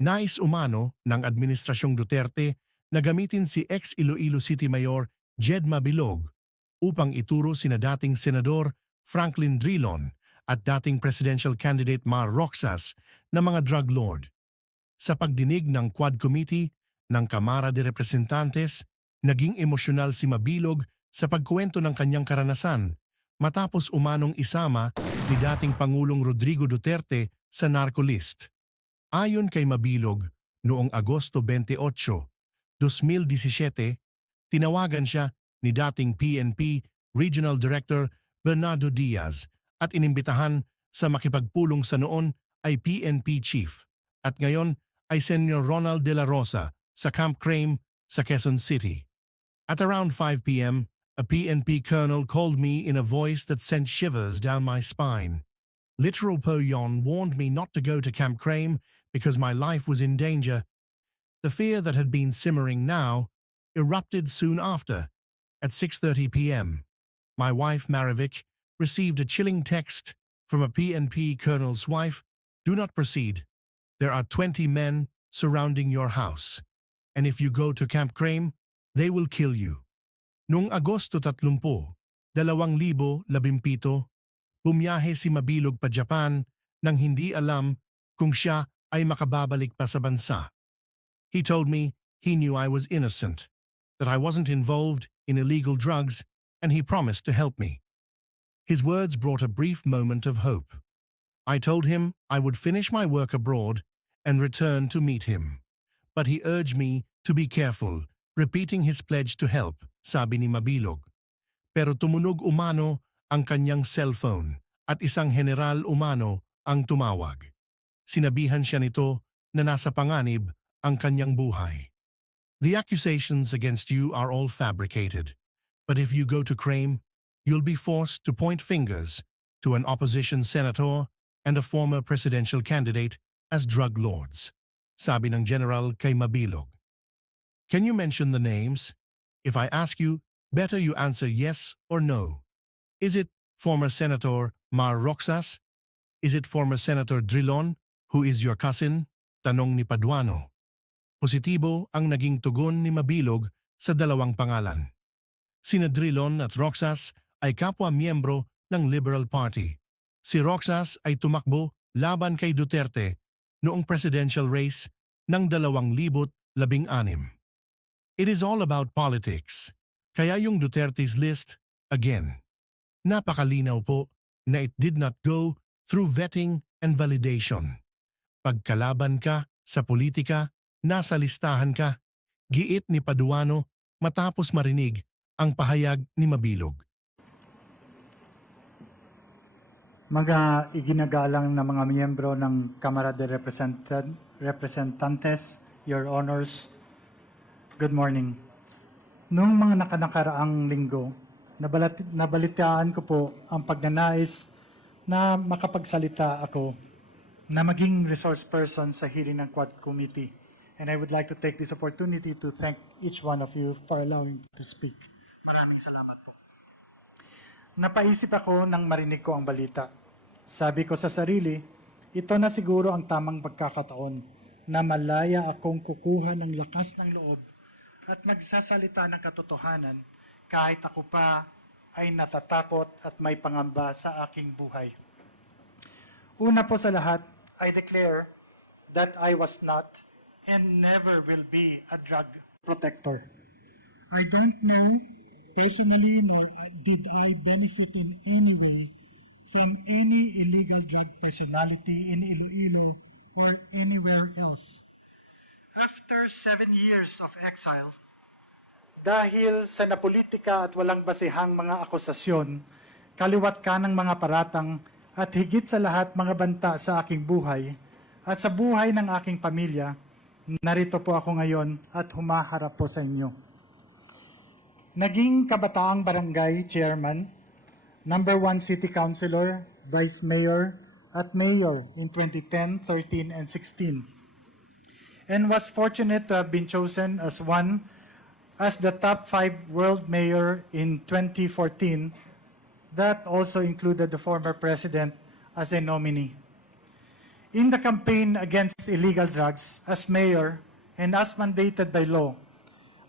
Nais umano ng Administrasyong Duterte na gamitin si ex-Iloilo City Mayor Jed Mabilog upang ituro sina dating Senador Franklin Drilon at dating presidential candidate Mar Roxas na mga drug lord. Sa pagdinig ng Quad Committee ng Kamara de Representantes, naging emosyonal si Mabilog sa pagkuwento ng kanyang karanasan matapos umanong isama ni dating Pangulong Rodrigo Duterte sa narco-list. Ayon kay Mabilog, noong Agosto 28, 2017, tinawagan siya ni dating PNP Regional Director Bernardo Diaz at inimbitahan sa makipagpulong sa noon ay PNP Chief at ngayon ay Senior Ronald De La Rosa sa Camp Crame sa Quezon City. At around 5 p.m., a PNP colonel called me in a voice that sent shivers down my spine. Literal po yon warned me not to go to Camp Crame because my life was in danger. The fear that had been simmering now erupted soon after. At 6:30 p.m., my wife Marivic received a chilling text from a PNP colonel's wife. Do not proceed. There are 20 men surrounding your house. And if you go to Camp Crame, they will kill you. Noong Agosto 30, 2017, bumiyahe si Mabilog pa Japan nang hindi alam kung siya ay makababalik pa sa bansa. He told me he knew I was innocent, that I wasn't involved in illegal drugs, and he promised to help me. His words brought a brief moment of hope. I told him I would finish my work abroad and return to meet him. But he urged me to be careful, repeating his pledge to help, sabi ni Mabilog. Pero tumunog umano ang kanyang cellphone at isang general umano ang tumawag. Sinabihan siya nito na nasa panganib ang kanyang buhay. The accusations against you are all fabricated, but if you go to Crame, you'll be forced to point fingers to an opposition senator and a former presidential candidate as drug lords, sabi ng general kay Mabilog. Can you mention the names? If I ask you, better you answer yes or no. Is it former Senator Mar Roxas? Is it former Senator Drilon, who is your cousin? Tanong ni Paduano. Positibo ang naging tugon ni Mabilog sa dalawang pangalan. Sina Drilon at Roxas ay kapwa-miyembro ng Liberal Party. Si Roxas ay tumakbo laban kay Duterte noong presidential race ng 2016. It is all about politics. Kaya yung Duterte's list, again, napakalinaw po na it did not go through vetting and validation. Pagkalaban ka sa politika, nasa listahan ka, giit ni Paduano matapos marinig ang pahayag ni Mabilog. Mga iginagalang na mga miyembro ng Kamara de Representantes, Your Honors, good morning. Noong mga nakaraang linggo, nabalitaan ko po ang pagnanais na makapagsalita ako na maging resource person sa hearing ng Quad Committee. And I would like to take this opportunity to thank each one of you for allowing me to speak. Maraming salamat po. Napaisip ako nang marinig ko ang balita. Sabi ko sa sarili, ito na siguro ang tamang pagkakataon na malaya akong kukuha ng lakas ng loob at magsasalita ng katotohanan kahit ako pa ay natatakot at may pangamba sa aking buhay. Una po sa lahat, I declare that I was not and never will be a drug protector. I don't know personally nor did I benefit in any way from any illegal drug personality in Iloilo or anywhere else. After 7 years of exile, dahil sa napolitika at walang basehang mga akusasyon, kaliwat ka ng mga paratang at higit sa lahat mga banta sa aking buhay at sa buhay ng aking pamilya, narito po ako ngayon at humaharap po sa inyo. Naging kabataang barangay chairman, number 1 city councilor, vice mayor, at mayor in 2010, 13, and 16. And was fortunate to have been chosen as the top 5 world mayor in 2014. That also included the former president as a nominee. In the campaign against illegal drugs, as mayor and as mandated by law,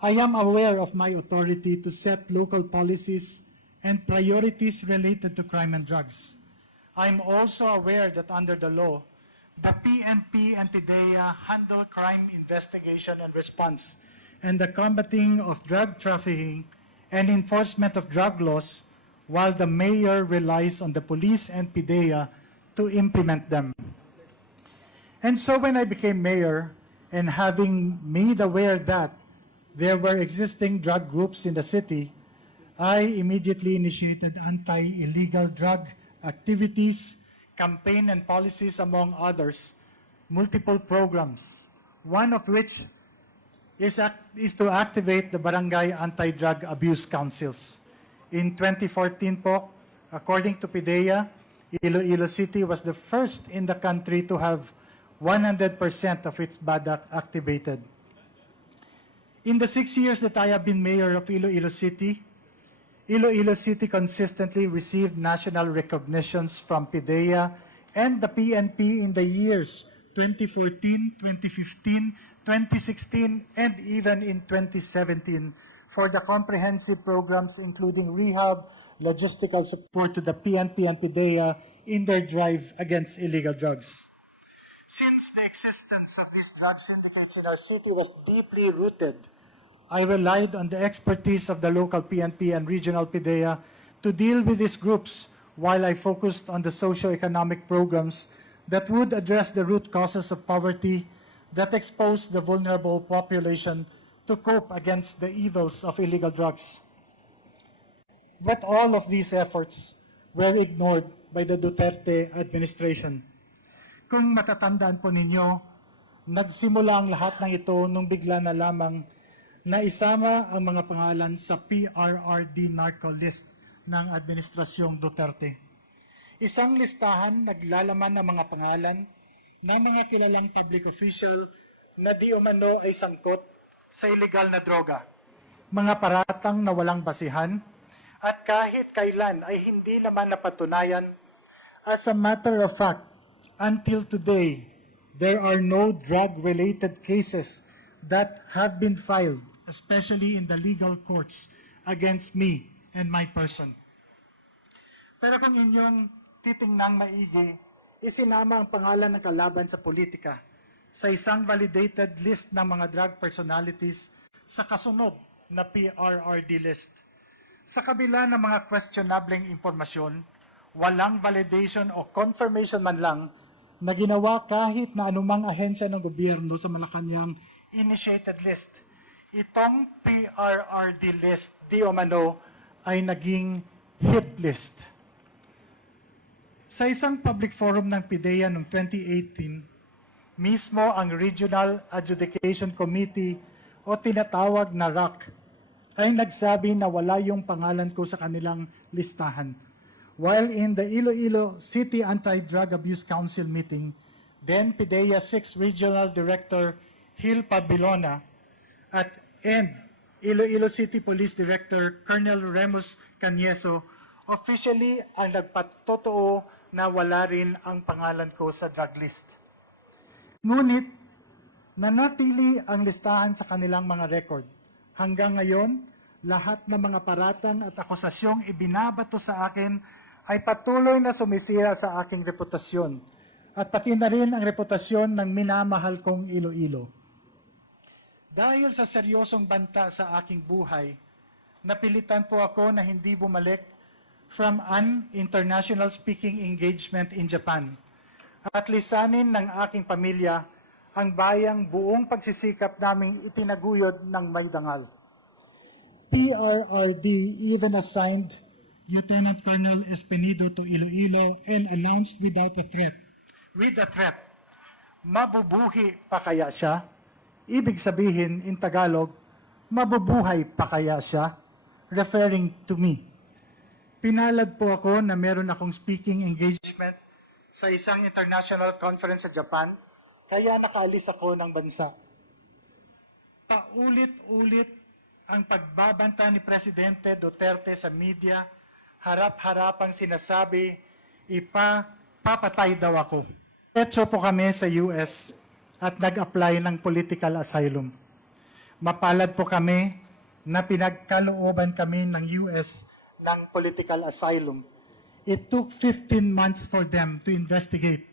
I am aware of my authority to set local policies and priorities related to crime and drugs. I'm also aware that under the law, the PNP and PIDEA handle crime investigation and response, and the combating of drug trafficking and enforcement of drug laws, while the mayor relies on the police and PIDEA to implement them. And so when I became mayor, and having made aware that there were existing drug groups in the city, I immediately initiated anti-illegal drug activities, campaign and policies, among others, multiple programs, one of which is to activate the Barangay Anti-Drug Abuse Councils. In 2014 po, according to PIDEA, Iloilo City was the first in the country to have 100% of its BADAC activated. In the 6 years that I have been mayor of Iloilo City consistently received national recognitions from PIDEA and the PNP in the years 2014, 2015, 2016, and even in 2017 for the comprehensive programs including rehab, logistical support to the PNP and PIDEA in their drive against illegal drugs. Since the existence of these drug syndicates in our city was deeply rooted, I relied on the expertise of the local PNP and regional PIDEA to deal with these groups while I focused on the socio-economic programs that would address the root causes of poverty that expose the vulnerable population to cope against the evils of illegal drugs. But all of these efforts were ignored by the Duterte administration. Kung matatandaan po ninyo, nagsimula ang lahat ng ito nung bigla na lamang na isama ang mga pangalan sa PRRD narco list ng Administrasyong Duterte. Isang listahan naglalaman ng mga pangalan ng mga kilalang public official na di umano ay sangkot sa illegal na droga. Mga paratang na walang basihan at kahit kailan ay hindi naman napatunayan. As a matter of fact, until today, there are no drug-related cases that have been filed, especially in the legal courts, against me and my person. Pero kung inyong titingnang maigi, isinama ang pangalan ng kalaban sa politika sa isang validated list ng mga drug personalities sa kasunod na PRRD list. Sa kabila ng mga questionableng impormasyon, walang validation o confirmation man lang na ginawa kahit na anumang ahensya ng gobyerno sa Malacanang initiated list. Itong PRRD list, di umano, ay naging hit list. Sa isang public forum ng PIDEA noong 2018, mismo ang Regional Adjudication Committee o tinatawag na RAC ay nagsabi na wala yung pangalan ko sa kanilang listahan. While in the Iloilo City Anti-Drug Abuse Council meeting, then PIDEA 6 Regional Director Hil Pabilona and Iloilo City Police Director Colonel Remus Canieso officially ang nagpatotoo na wala rin ang pangalan ko sa drug list. Ngunit, nanatili ang listahan sa kanilang mga record. Hanggang ngayon, lahat ng mga paratang at akusasyong ibinabato sa akin ay patuloy na sumisira sa aking reputasyon at pati na rin ang reputasyon ng minamahal kong Iloilo. Dahil sa seryosong banta sa aking buhay, napilitan po ako na hindi bumalik from an international speaking engagement in Japan at lisanin ng aking pamilya ang bayang buong pagsisikap naming itinaguyod ng may dangal. PRRD even assigned Lieutenant Colonel Espenido to Iloilo and announced with a threat, mabubuhi pa kaya siya? Ibig sabihin in Tagalog, mabubuhay pa kaya siya? Referring to me. Pinalad po ako na meron akong speaking engagement sa isang international conference sa Japan, kaya nakaalis ako ng bansa. Paulit-ulit ang pagbabanta ni Presidente Duterte sa media, harap-harapang sinasabi, papatay daw ako. Diretso po kami sa US at nag-apply ng political asylum. Mapalad po kami na pinagkalooban kami ng US ng political asylum. It took 15 months for them to investigate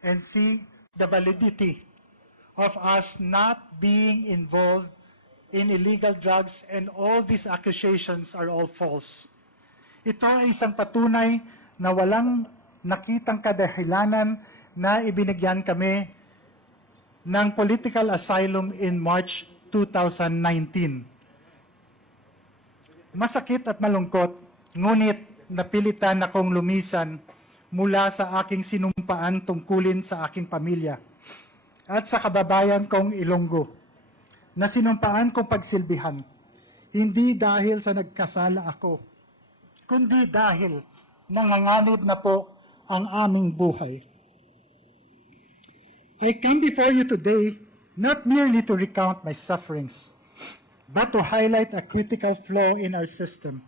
and see the validity of us not being involved in illegal drugs, and all these accusations are all false. Ito ay isang patunay na walang nakitang kadahilanan na ibinigyan kami ng political asylum in March 2019. Masakit at malungkot, ngunit napilitan akong lumisan mula sa aking sinumpaan tungkulin sa aking pamilya at sa kababayan kong Ilonggo na sinumpaan kong pagsilbihan, hindi dahil sa nagkasala ako, kundi dahil nanganganib na po ang aming buhay. I come before you today not merely to recount my sufferings, but to highlight a critical flaw in our system,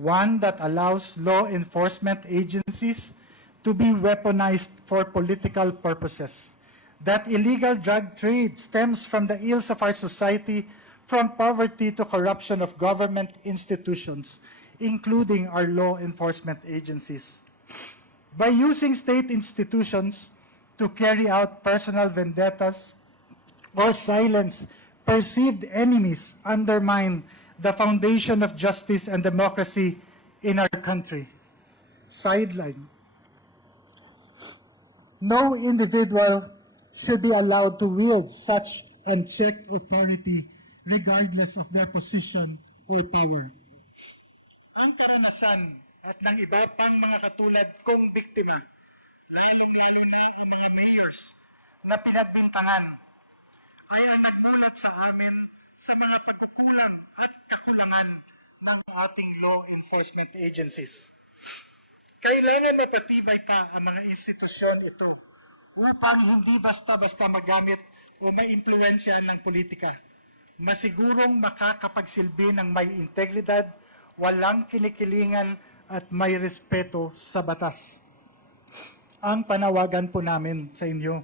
one that allows law enforcement agencies to be weaponized for political purposes. That illegal drug trade stems from the ills of our society, from poverty to corruption of government institutions, including our law enforcement agencies. By using state institutions to carry out personal vendettas or silence perceived enemies, undermine the foundation of justice and democracy in our country. Sideline. No individual should be allowed to wield such unchecked authority regardless of their position or power. Ang karanasan at ng iba pang mga katulad kong biktima, lalong-lalo na ang mga mayors na pinagbintangan, ay ang nagmulat sa amin sa mga pagkukulang at kakulangan ng ating law enforcement agencies. Kailangan mapatibay pa ang mga institusyon ito upang hindi basta-basta magamit o maimpluwensyahan ng politika. Masigurong makakapagsilbi ng may integridad, walang kinikilingan at may respeto sa batas. Ang panawagan po namin sa inyo,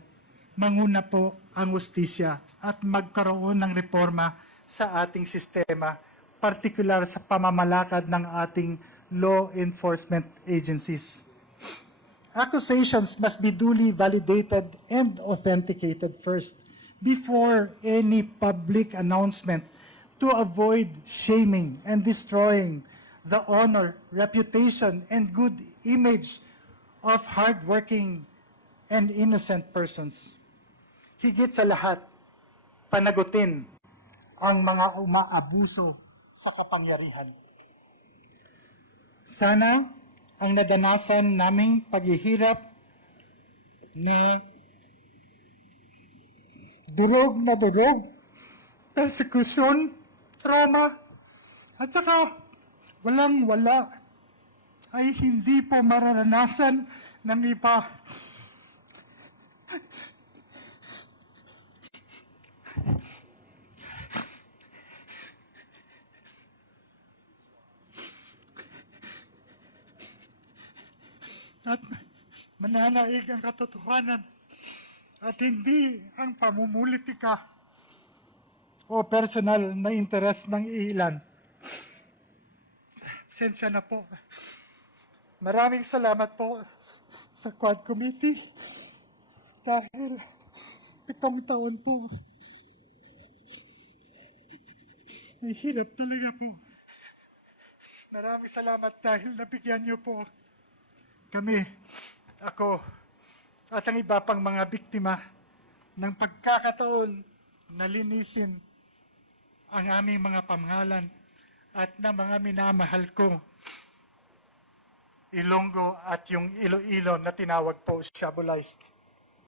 manguna po ang hustisya at magkaroon ng reforma sa ating sistema, partikular sa pamamalakad ng ating law enforcement agencies. Accusations must be duly validated and authenticated first before any public announcement to avoid shaming and destroying the honor, reputation, and good image of hardworking and innocent persons. Higit sa lahat, panagutin ang mga umaabuso sa kapangyarihan. Sana ang nadanasan naming paghihirap na durog, persecution, trauma, at saka walang-wala ay hindi po mararanasan ng iba. At mananaig ang katotohanan at hindi ang pamumulitika o personal na interes ng ilan. Pasensya na po. Maraming salamat po sa Quad Committee dahil 7 taon po. May hirap talaga po. Maraming salamat dahil nabigyan niyo po kami, ako, at ang iba pang mga biktima ng pagkakataon na linisin ang aming mga pangalan at ng mga minamahal ko, Ilonggo at yung Iloilo na tinawag po Shabolized.